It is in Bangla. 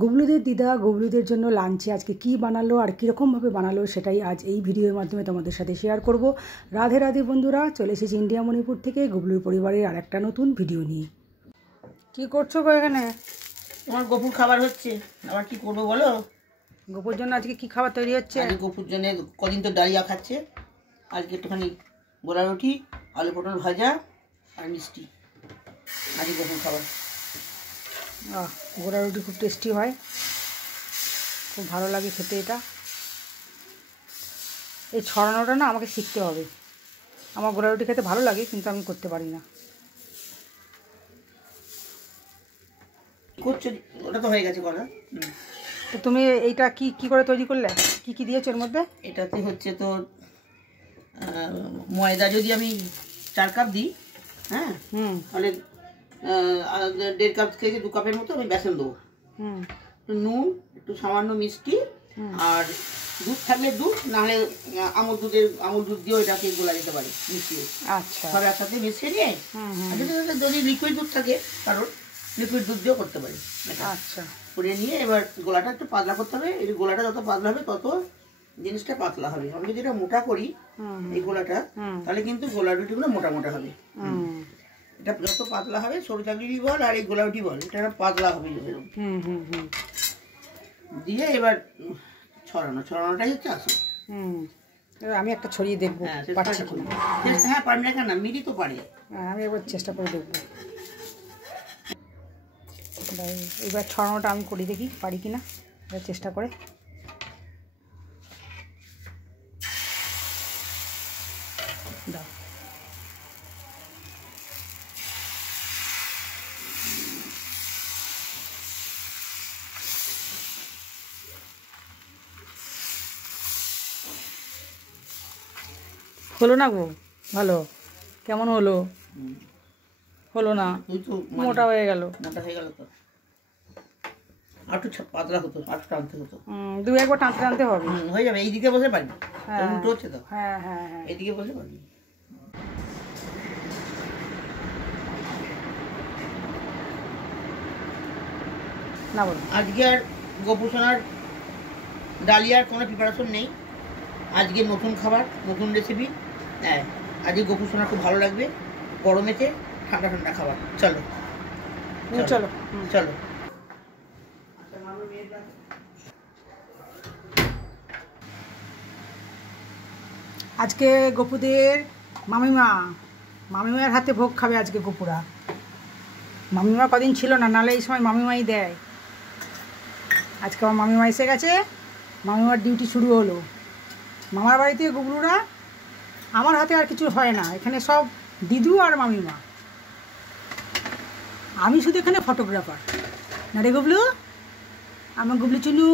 গুবলুদের দিদা গুবলুদের জন্য লাঞ্চে আজকে কি বানালো আর কীরকমভাবে বানালো সেটাই আজ এই ভিডিওর মাধ্যমে তোমাদের সাথে শেয়ার করব। রাধে রাধে বন্ধুরা, চলে এসেছি ইন্ডিয়া মণিপুর থেকে গুবলুর পরিবারের আর একটা নতুন ভিডিও নিয়ে। কি করছো গো এখানে? তোমার গপুর খাবার হচ্ছে, আবার কি করবো বলো? গপুর জন্য আজকে কি খাবার তৈরি হচ্ছে? গপুর জন্য কদিন তো ডালিয়া খাচ্ছে, আজকে একটুখানি গোলা রুটি, আলু পটল ভাজা আর মিষ্টি, আজকে গপুর খাবার। গোড়া রুটি খুব টেস্টি হয়, খুব ভালো লাগে খেতে। এটা এই ছড়ানোটা না আমাকে শিখতে হবে। আমার গোড়া রুটি খেতে ভালো লাগে কিন্তু আমি করতে পারি না। করছো? ওটা তো হয়ে গেছে করা। তো তুমি এইটা কি কি করে তৈরি করলে? কি কি দিয়েছো এর মধ্যে? এটাতে হচ্ছে তো ময়দা যদি আমি 4 কাপ দিই, হ্যাঁ, তাহলে 1.5 কাপ থেকে 2 কাপের মতো আমি বেসন দেবো। একটু নুন, একটু সামান্য মিষ্টি, আর দুধ থাকলে দুধ, নাহলে আমুল দুধ দিয়েও এটাকে গোলা যেতে পারে মিশিয়ে। আচ্ছা, সব একসাথে মিশিয়ে নিয়ে যদি লিকুইড দুধ থাকে কারণ লিকুইড দুধ দিয়েও করতে পারি। আচ্ছা, করে নিয়ে এবার গোলাটা একটু পাতলা করতে হবে। এই গোলাটা যত পাতলা হবে তত জিনিসটা পাতলা হবে। আমি যদি এটা মোটা করি এই গোলাটা, তাহলে কিন্তু গোলা রুটিগুলো মোটা মোটা হবে। এটা যত পাতলা হবে, সরু চাকরি বল আর এই গোলা রুটি বল, এটা পাতলা হবে। দিয়ে এবার ছড়ানোটাই হচ্ছে আসল। আমি একটা ছড়িয়ে দেখবো পারছি কিনা। হ্যাঁ, পারবে না কেন, মিরি তো পারে। আমি একবার চেষ্টা করে দেখবো। এবার ছড়ানোটা আমি করি, দেখি পারি কিনা, চেষ্টা করে। দাও, হলো না গো? ভালো কেমন হলো? হলো না, মোটা হয়ে গেল। মোটা হয়ে গেল তো, আর একটু পাতলা হতো, আর একটু টানতে হতো। 2-1 বার টানতে হবে। হয়ে যাবে। এইদিকে বসে পারবি? উল্টো হচ্ছে তো। হ্যাঁ হ্যাঁ হ্যাঁ, এইদিকে বসে পারবি। না বল, আজকে আর গপু সোনার ডালিয়ার কোনো প্রিপারেশন নেই। আজকে নতুন খাবার, নতুন রেসিপি। হ্যাঁ, আজকে গপু সোনার খুব ভালো লাগবে গরমেতে ঠান্ডা ঠান্ডা খাবার। চলো চলো চলো। আজকে গপুদের মামিমার হাতে ভোগ খাবে আজকে গপুরা। মামিমা কদিন ছিল না, নাহলে এই সময় মামিমাই দেয়। আজকে আমার মামিমা এসে গেছে, মামিমার ডিউটি শুরু হলো। মামার বাড়িতে গুবলুরা আমার হাতে আর কিছু হয় না, এখানে সব দিদু আর মামিমা। আমি শুধু এখানে ফটোগ্রাফার। না রে গুবলু, আমার গুবলু চুনু।